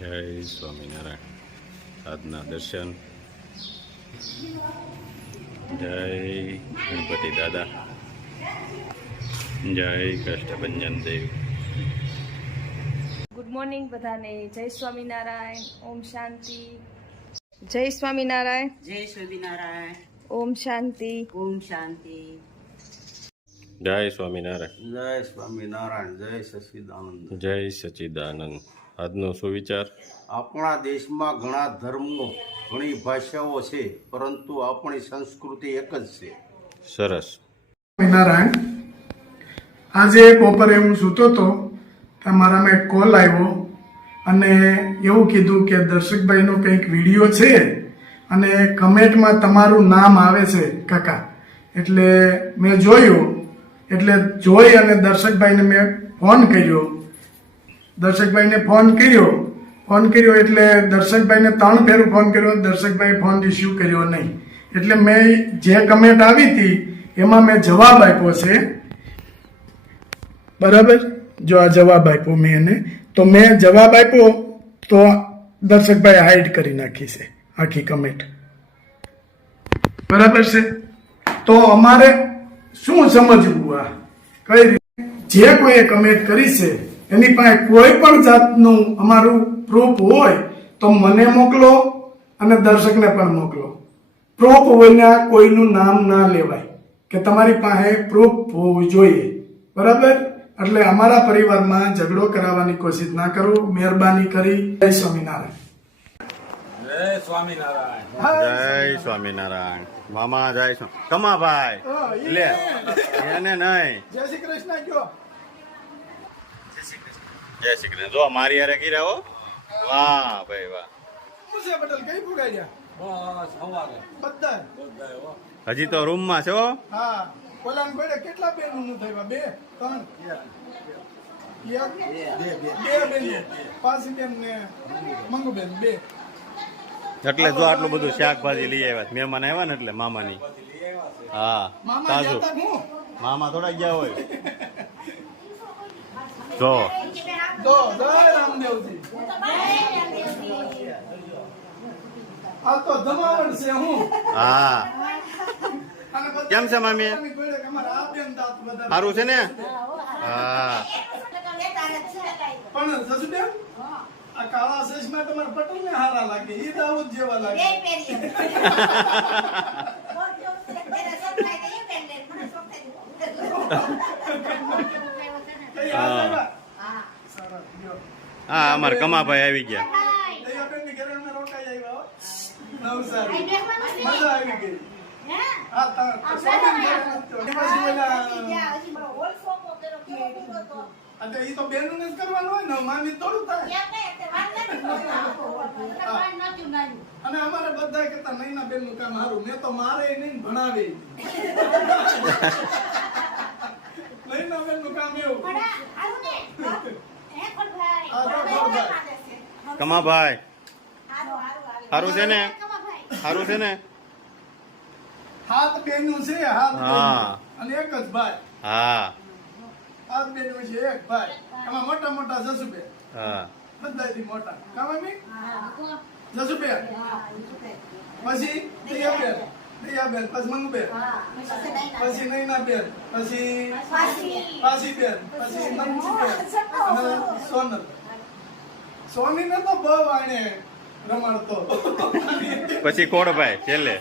જય સ્વામિનારાયણ. આજના દર્શન. જય ગણપતિ દાદા. જય કષ્ટભંજન દેવ. ગુડ મોર્નિંગ બધાને. જય સ્વામિનારાયણ. ઓમ શાંતિ. જય સ્વામિનારાયણ. જય સ્વામિનારાયણ. ઓમ શાંતિ. ઓમ શાંતિ. જય સ્વામિનારાયણ. જય સ્વામિનારાયણ. જય સચ્ચિદાનંદ. જય સચ્ચિદાનંદ. આજનો સુવિચાર. આપણા દેશમાં ઘણા ધર્મો, ઘણી ભાષાઓ છે, પરંતુ આપણી સંસ્કૃતિ એક જ છે. સરસ. સ્વામિનારાયણ. આજે બપોરે હું સૂતો હતો તો મારામાં એક કોલ આવ્યો અને એવું કીધું કે દર્શકભાઈનો કંઈક વિડીયો છે અને કમેન્ટમાં તમારું નામ આવે છે કાકા. એટલે મેં જોયું, એટલે જોઈ અને દર્શકભાઈને મેં ફોન કર્યો. દર્શકભાઈને ફોન કર્યો એટલે દર્શકભાઈને 3 ફેરું ફોન કર્યો. દર્શકભાઈ ફોન રિસીવ કર્યો નહીં. એટલે મેં જે કમેન્ટ આવી હતી એમાં મેં જવાબ આપ્યો છે. બરાબર? જો આ જવાબ આપ્યો મેં એને, તો મેં જવાબ આપ્યો તો દર્શકભાઈ હાઈડ કરી નાખી છે આખી કમેન્ટ. બરાબર છે? તો અમારે શું સમજવું, આ કઈ રીતે જે કોઈએ કમેન્ટ કરી છે એની પાસે કોઈ પણ જાતનું અમારું પ્રૂફ હોય તો મને મોકલો અને દર્શકને પણ મોકલો. પ્રૂફ હોય કોઈનું નામ ના લેવાય, કે તમારી પાસે પ્રૂફ હોવું જોઈએ. બરાબર? એટલે અમારા પરિવારમાં ઝઘડો કરાવવાની કોશિશ ના કરો, મહેરબાની કરી. જય સ્વામિનારાયણ. જય સ્વામિનારાયણ. જય સ્વામિનારાયણ. મામા જય કમાભાઈ લે એને નહીં. જય શ્રી કૃષ્ણ. કયો જય શ્રી કૃષ્ણ. જો મારી હારે કી રહ્યો. વાહ ભાઈ વાહ. છે પટેલ કઈ પુગાડ્યા? બસ સવારે બધા. હજી તો રૂમમાં છો. હા. ઓલાને કોઈ કેટલા બેન નું થયા? 2 3 બે બેન. પાછી બેન ને મંગુબેન 2. એટલે જો આટલું બધું શાકભાજી લઈ આવ્યા. મહેમાન આવ્યા ને એટલે મામાની. હા મામા તાજું. જતા હું મામા થોડા ગયા હોય. જો જય રામદેવજી. આ તો જમાવટ છે હું. હા અને બધા કેમ છે મામી? અમારા આ બેન દાંત બધા. સારું છે ને? હા પણ સસુબેન, આ કાળા ચશ્મા તમારા પટેલ ને હારા લાગે, ઈ દાઉદ જેવા લાગે. કઈ હાથ આવ્યા? સરસ. લ્યો. હા અમારા કમાભાઈ આવી ગયા. દયા બેન ની ઘરે અમે રોકાઈ આવ્યા હો. નવસારી. મજા આવી ગઈ. હા, સ્વામી ઘરે નહોતો. પછી પેલા એટલે ઈ તો બેનું ને જ કરવાનું હોય ને, મામી થોડું થાય. અને અમારે બધા કરતા નૈના બેન નું કામ સારું. મેં તો મારે નહીં ભણાવે. નૈના બેન નું કામ એવું. કમાભાઈ સારું છે ને? સારું છે ને? હાથ બેનું છે, હાથ હા. બેનું. અને એક જ ભાઈ. હા હાથ બેનું છે, એક ભાઈ. એમાં મોટા મોટા જસુબેન. હા બધાથી મોટા. કા મમ્મી? જસુબેન. પછી દયાબેન. દયાબેન. પછી મંગુબેન. પછી નૈનાબેન. પછી પાસીબેન. પછી મંજીબેન. અને સોનલ. સોનીને તો બહુ આને રમાડતો. પછી કોડભાઈ છેલ્લે.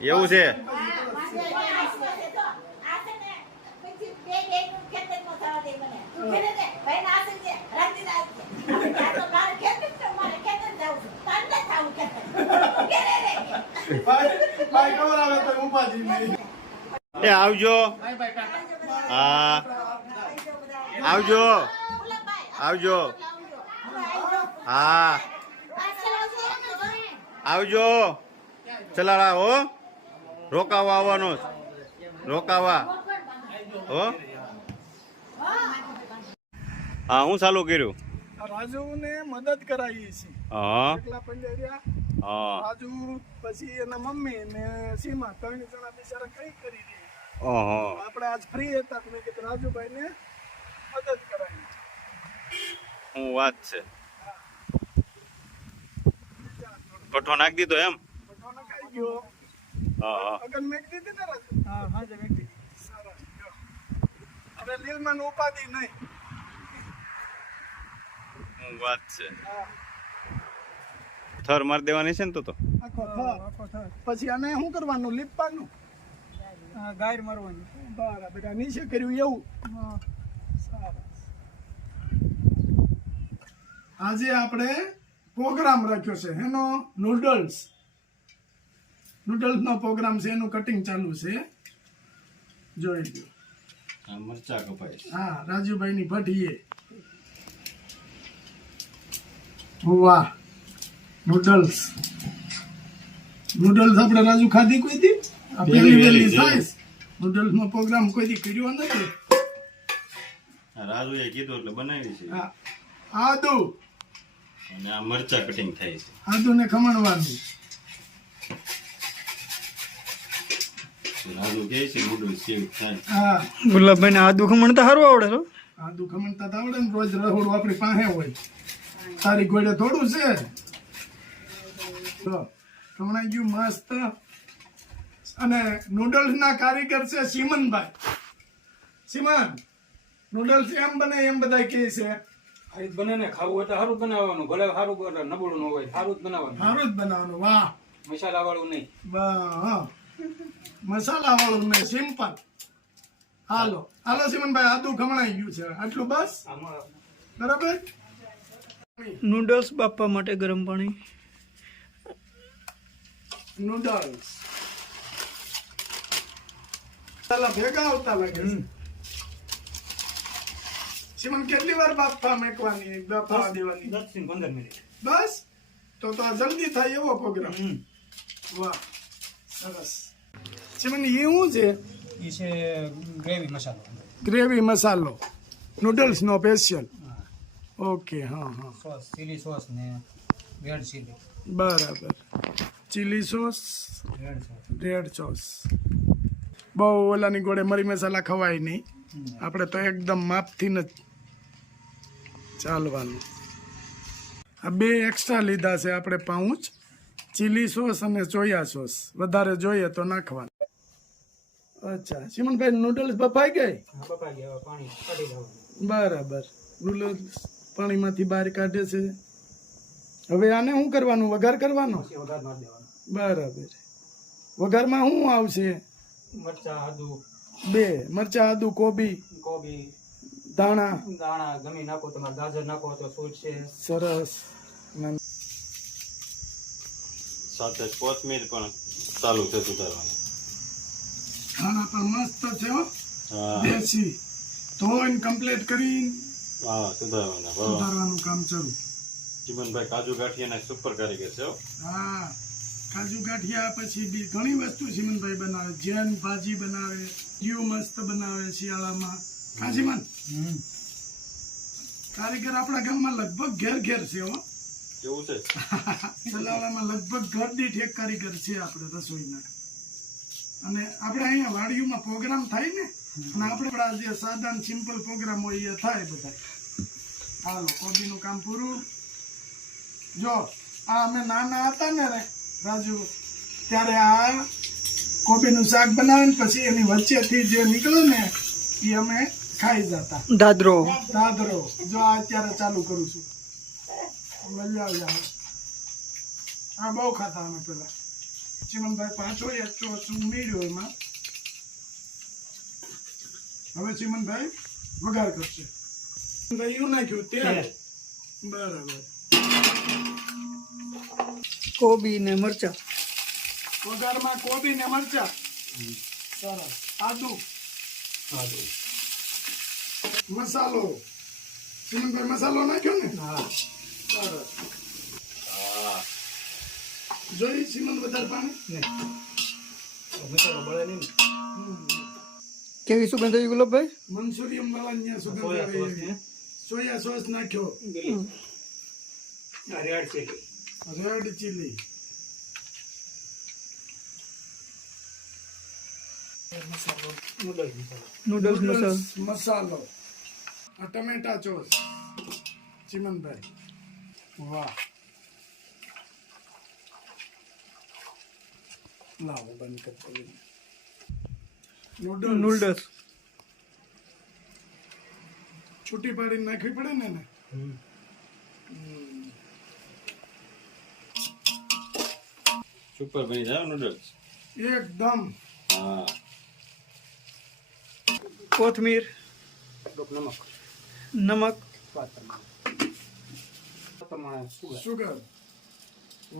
એવું છે? ભાઈ ખબર આવે તો ઉપાધી નહીં. એ આવજો. હા આવજો. આવજો. હા આવજો. ચલાડા હો. રોકાવા આવવાનું. રોકાવા હો. હા હું ચાલુ કર્યું. રાજુને મદદ કરાવી છે. હા એકલા પંજારિયા. હા રાજુ પછી એના મમ્મી ને સીમા 3 જણા બિચારા કઈ કરી દે. ઓહો. આપણે આજ ફ્રી હતા તો મેં કીધું રાજુભાઈ ને મદદ કરાવી. હું વાત છે કઠો નાખી દીધો એમ ખાઈ ગયો હા અગર મેક દીધી ને રાજુ હા હા મેક દીધી સરસ જો હવે લીલમાં ઉપાધિ નહીં હું વાત છે થર મારી દેવાની છે ને તો આખો થર પછી આને શું કરવાનું લીપવાનું ગાયર મારવાની બરાબર આ નીચે કર્યું એવું સરસ આજે આપણે પ્રોગ્રામ રાખ્યો છે એનો નૂડલ્સ નો પ્રોગ્રામ છે એનું કટિંગ ચાલુ છે જોઈ લો આ મરચા કપાય હા રાજુભાઈ ની ભઠ્ઠીએ વાહ નૂડલ્સ આપણે રાજુ ખાધી કોઈ દી આ પહેલી સાઈઝ નૂડલ્સ નો પ્રોગ્રામ કોઈ દી કર્યો નથી રાજુએ કીધું એટલે બનાવી છે હા આદુ અને આ મરચા કટિંગ થાય છે આદુ ને ખમણવાનું રાજુ કહે છે નૂડલ્સ સેવ થાય હા ગુલાબભાઈ ને આદુ ખમણ તો સારું આવડે છો આદુ ખમણતા તો આવડે ને રોજ રહોડું આપણી પાસે હોય તારી ગોળે થોડું છે તો ખમણાઈ ગયું મસ્ત અને નૂડલ્સ ના કારીગર છે સિમન નૂડલ્સ એમ બને એમ બધા કહે છે બને ને ખાવું હોય તો સારું બનાવવાનું ભલે સારું નબળું ન હોય સારું જ બનાવવાનું સારું જ બનાવવાનું વાહ મસાલા વાળું નહીં મસાલા વાળું નહીં સિમ્પલ હાલો સિમનભાઈ આદુ ખમણાઈ ગયું છે આટલું બસ બરાબર નૂડલ્સ બાફવા માટે ગરમ પાણી નૂડલ્સ ભેગા આવતા લાગે છે સિમન કેટલી વાર બાફવા મેકવાની બાફવા દેવાની 10 થી 15 મિનિટ બસ તો આ જલ્દી થાય એવો પ્રોગ્રામ વાહ સરસ સિમન એ શું છે એ છે ગ્રેવી મસાલો ગ્રેવી મસાલો નૂડલ્સ નો સ્પેશિયલ ઓકે હા સોસ ચીલી સોસ ને રેડ ચીલી બરાબર chilli sauce red sauce red sauce બહુ ઓલાની ગોળે મરી મસાલા ખવાય નહીં આપણે તો એકદમ માપથી જ ચાલવાનું આ બે એક્સ્ટ્રા લીધા છે આપણે પાઉચ ચીલી સોસ અને સોયા સોસ વધારે જોઈએ તો નાખવાનું અચ્છા સિમનભાઈ નૂડલ્સ બફાઈ ગઈ બફાઈ ગયા પાણી કાઢી દેવાનું બરાબર નૂડલ્સ પાણીમાંથી બહાર કાઢે છે હવે આને શું કરવાનું વઘાર કરવાનો પછી વઘાર મારી દેવાનો બરાબર વઘારમાં શું આવશે મરચા આદુ મરચા આદુ કોબી દાણા ગમી નાખો તમારે ગાજર નાખો તો સૂટ છે સરસ સાથે કોથમીર પણ ચાલુ છે સુધારવાની ખાના પણ મસ્ત છે હો હા દેશી ધોઈને કમ્પ્લીટ કરીને હા સુધારવાના બરાબર સુધારવાનું કામ ચાલુ ચીમનભાઈ કાજુ ગાંઠિયાના સુપર કારીગર છે હો હા કાજુ ગાંઠિયા પછી બી ઘણી વસ્તુ સિમનભાઈ બનાવે જેન ભાજી બનાવે જીવ મસ્ત બનાવે શિયાળામાં કાજીમન કારીગર આપણા ગામમાં લગભગ ઘેર છે હો કેવું છે સલાલામાં લગભગ ઘર દીઠ એક કારીગર છે આપણે રસોઈના અને આપણે અહીંયા વાડીઓમાં પ્રોગ્રામ થાય ને અને આપણે જે સાદા સિમ્પલ પ્રોગ્રામ હોય એ થાય બધા હાલો કોબીનું કામ પૂરું જો આ અમે નાના હતા ને રાજુ ત્યારે આ કોબીનું શાક બનાવે ને પછી એની વચ્ચેથી જે નીકળે ને એ અમે ખાઈ જતા દાદરો જો આ અત્યારે ચાલુ કરું છું મજા આવી જાય આ બહુ ખાતા અમે પેલા ચીમનભાઈ પાછો ઉમેર્યો એમાં હવે ચીમનભાઈ વઘાર કરશે એવું નાખ્યું તેલ બરાબર કોબી ને મરચા વઘારમાં કોબી ને મરચા સરસ આદુ મસાલો ચીમનભાઈ મસાલો નાખ્યો ને સરસ જોઈ ચીમન વધારે પાણી કેવી સુગંધ આવી ગુલાબભાઈ મંચુરિયમ વાળા ન્યા સુગંધ આવે એવી. સોયા સોસ નાખ્યો રેડ ચીલી નૂડલ્સ મસાલો મસાલો આ ટમેટા ચોસ ચિમનભાઈ વાહ લાવો બંધ કરતો નૂડલ્સ છૂટી પાડીને નાખવી પડે ને એને? સુપર બની જાય નૂડલ્સ. એકદમ હા. કોથમીર નમક નમક પ્રમાણે સુગર. સુગર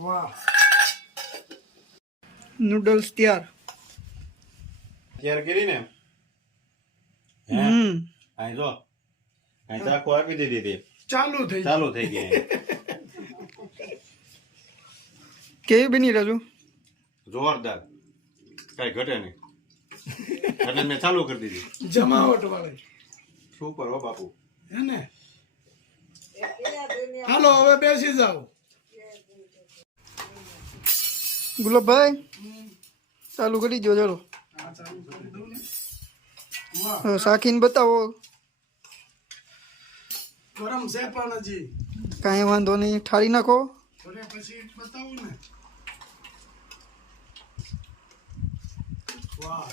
વાહ નૂડલ્સ તૈયાર તૈયાર કરી ને હે અહીં જો અહીં ચાકુ આપી દીધી હતી, ચાલુ થઈ ચાલુ થઈ ગઈ. કેવી બની રાજુ જોરદાર, કઈ ઘટે નહીં. એટલે મેં ચાલુ કરી દીધી. જમાવટ વાળી સુપર હો બાપુ. હે ને હાલો હવે બેસી જાઓ ગુલાબભાઈ ચાલુ કરી દો ચાલો શાકીન બતાવો ગરમ છે પણ હજી કાંઈ વાંધો નહીં ઠારી નાખો પછી બતાવું ને વાહ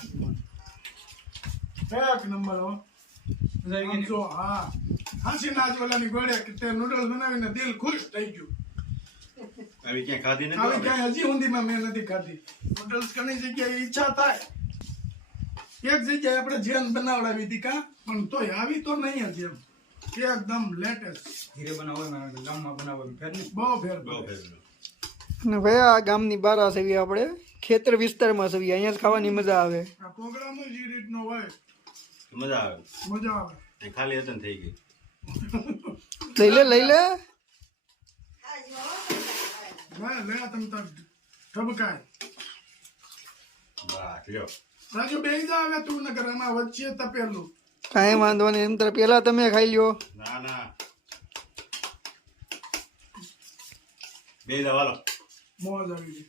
એક નંબર હો જો હા હાસી નાચ વાળાની ગોળે કે તે નૂડલ્સ બનાવીને દિલ ખુશ થઈ ગયું આવી ક્યાંય ખાધી નથી આવી આપણે? ક્યાંય હજી ઊંધીમાં મેં નથી ખાધી નૂડલ્સ ઘણી જગ્યાએ ઈચ્છા થાય એક જગ્યાએ આપણે જેન બનાવડાવી હતી કા પણ તોય આવી તો નહીં જ એમ એકદમ લેટેસ્ટ ધીરે બનાવો ને ગામમાં બનાવો એમ ફેર નહીં. બહુ ફેર બહુ પડે. ફેર. અને ભાઈ આ ગામની બહાર આસવી આપણે ખેતર વિસ્તારમાં સવી અહીંયા જ ખાવાની મજા આવે. આ પ્રોગ્રામ જ એ રીતનો હોય મજા આવે. મજા આવે અહીં ખાલી હતી ને થઈ ગઈ. લઈ લે લે તમ તાર ઠબકાય વાહ લ્યો. રાજુ બેસી જા હવે તું નકર એમાં વચ્ચે તપેલું કાંઈ વાંધો નહીં એમ તો પેલા તમે ખાઈ લ્યો. ના ના બે જાવ હાલો. મોજ આવી ગઈ